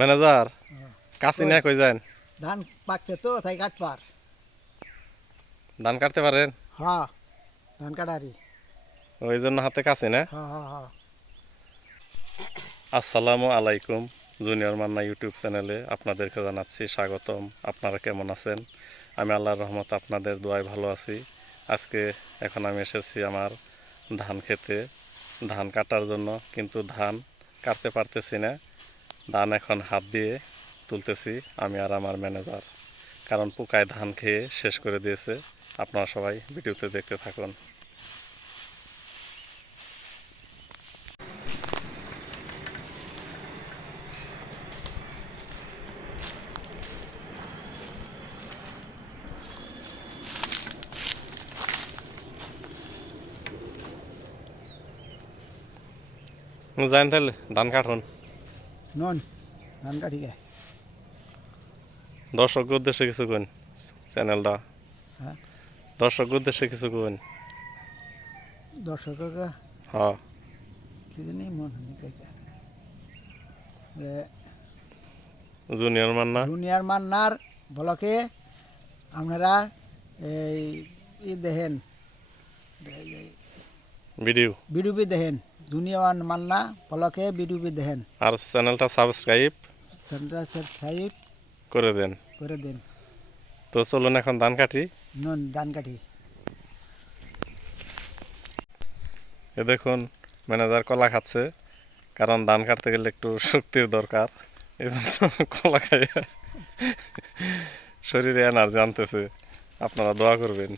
Manager কাশি না কই? যান? ধান পাকছে তো তাই কাটপার ধান কাটতে পারেন? হ্যাঁ ধান কাটারি। ওই জন্য হাতে কাশি না? হ্যাঁ হ্যাঁ হ্যাঁ। আসসালামু আলাইকুম জুনিয়র মান্না ইউটিউব চ্যানেলে আপনাদেরকে জানাচ্ছি স্বাগতম। আপনারা কেমন আছেন? আমি আল্লাহর রহমত আপনাদের দোয়ায় ভালো আছি। আজকে এখন আমি এসেছি আমার ধান খেতে। ধান কাটার জন্য কিন্তু ধান কাটতে পারতেছি না। ধান এখন হাত দিয়ে তুলতেছি আমি আর আমার ম্যানেজার। কারণ পোকায় ধান খেয়ে শেষ করে দিয়েছে। আপনারা সবাই ভিডিওতে দেখতে থাকুন। জানেন তাহলে ধান কাটুন। নন ধান কাটি গে দর্শক উদ্দেশ্যে কিছু কোন চ্যানেলটা। হ্যাঁ। দর্শক উদ্দেশ্যে কিছু কোন দর্শককে হ্যাঁ। কি জানি মন জুনিয়র মান্না। দুনিয়ার মান্নার বলকে আপনারা এই দেখেন। ভিডিও। দেখেন। মান্না বিডুবি দেখেন। আর চ্যানেলটা সাবস্ক্রাইব সেন্টার সাইড করে দেন। করে দেন। তো চলুন এখন ধান কাটি। নন ধান কাটি। এ দেখুন ম্যানেজার কলা খাচ্ছে। কারণ ধান কাটতে গেলে একটু শক্তির দরকার। এই জন্য কলা খাই শরীরে এনার্জি আনতেছে। আপনারা দোয়া করবেন।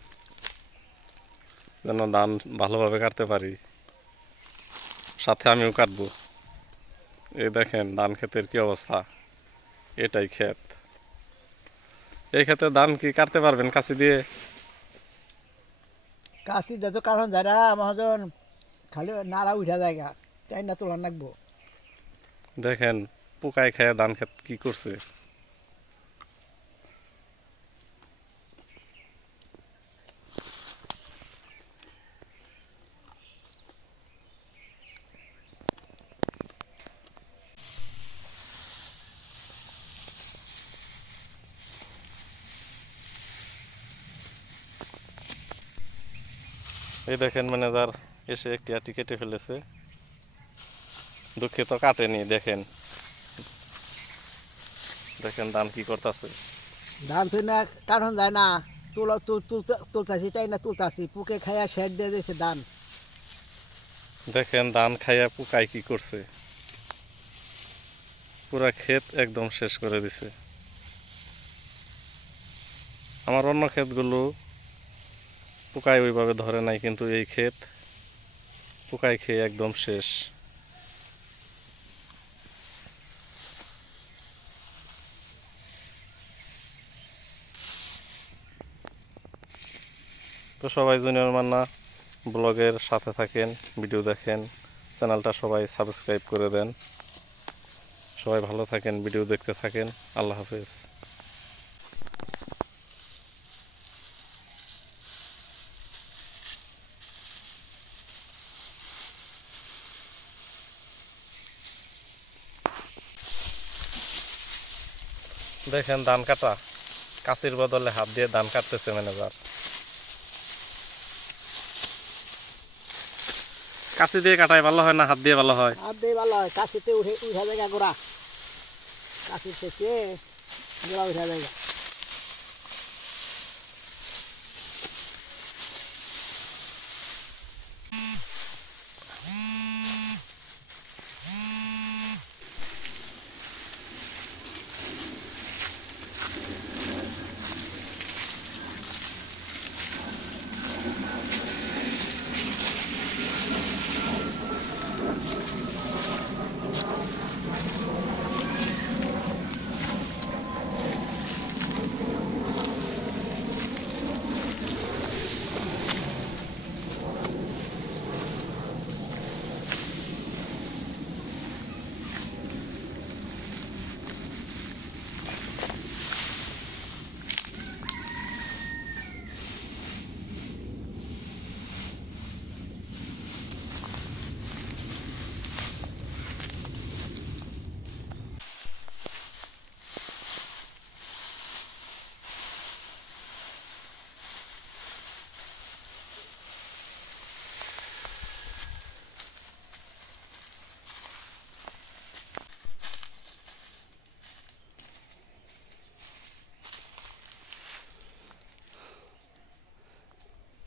যেন ধান ভালোভাবে কাটতে পারি। সাথে আমিও কাটবো। এই দেখেন ধান ক্ষেতের কি অবস্থা? এটাই ক্ষেত। এই ক্ষেতে ধান কি কাটতে পারবেন কাছে দিয়ে? কাশি যত কারণ যারা মহাজন খালি নাড়া উঠা জায়গা তাই না তোলা নাকবো দেখেন পোকায় খেয়ে ধান ক্ষেত কি করছে? এই দেখেন ম্যানেজার এসে একটি আটি কেটে ফেলেছে। দুঃখিত কাটেনি দেখেন। দেখেন ধান কি করতেছে। ধান তুই না কারণ যায় না তুলা তুলতাছি তাই না তুলতাছি পুকে খাইয়া শেড দিয়ে দিয়েছে ধান। দেখেন ধান খাইয়া পোকায় কি করছে। পুরা ক্ষেত একদম শেষ করে দিছে। আমার অন্য ক্ষেতগুলো পোকায় ওইভাবে ধরে নাই কিন্তু এই ক্ষেত পোকায় খেয়ে একদম শেষ। তো সবাই জুনিয়র মান্না, ব্লগের সাথে থাকেন, ভিডিও দেখেন, চ্যানেলটা সবাই সাবস্ক্রাইব করে দেন। সবাই ভালো থাকেন, ভিডিও দেখতে থাকেন। আল্লাহ হাফেজ। দেখেন ধান কাটা। কাশির বদলে হাত দিয়ে ধান কাটতেছে ম্যানেজার। কাশি দিয়ে কাটাই ভালো হয় না হাত দিয়ে ভালো হয়? হাত দিয়ে ভালো হয় কাশিতে উঠে উঠা জায়গা গোড়া। থেকে গোড়া উঠা জায়গা।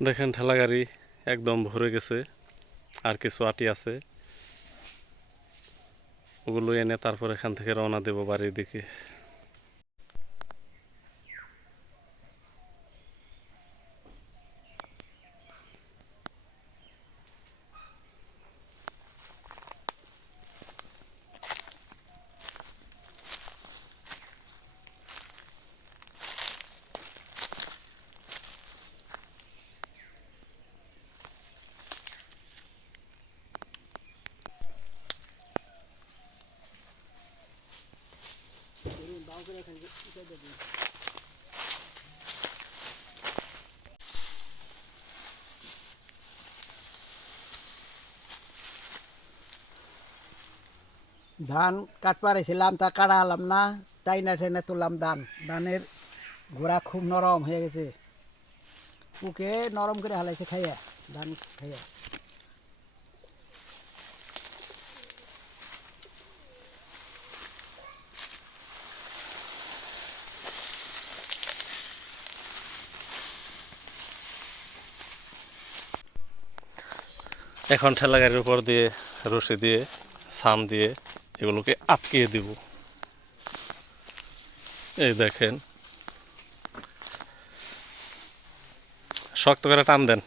দেখেন, ঠেলা গাড়ি একদম ভরে গেছে। আর কিছু আটি আছে। ওগুলো এনে তারপর এখান থেকে রওনা দেব বাড়ির দিকে। ধান কাটবার এসেছিলাম তা কাটা হলাম না তাই না টেনে তুললাম ধান। ধানের ঘোড়া খুব নরম হয়ে গেছে। পুকে নরম করে হালাইছে খাইয়া, ধান খাইয়া। এখন ঠেলা গাড়ির উপর দিয়ে, রশি দিয়ে সাম দিয়ে এগুলোকে আটকিয়ে দিব। এই দেখেন। শক্ত করে টান দেন।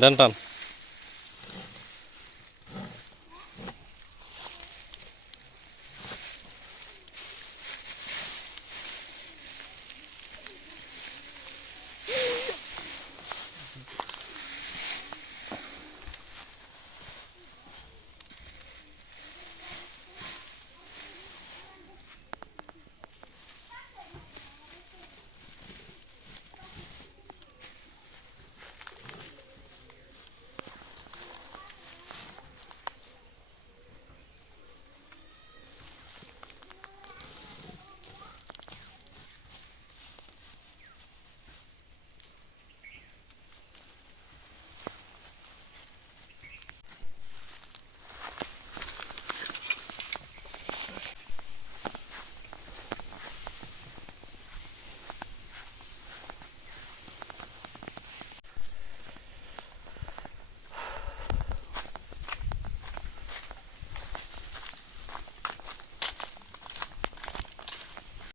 দেন টান।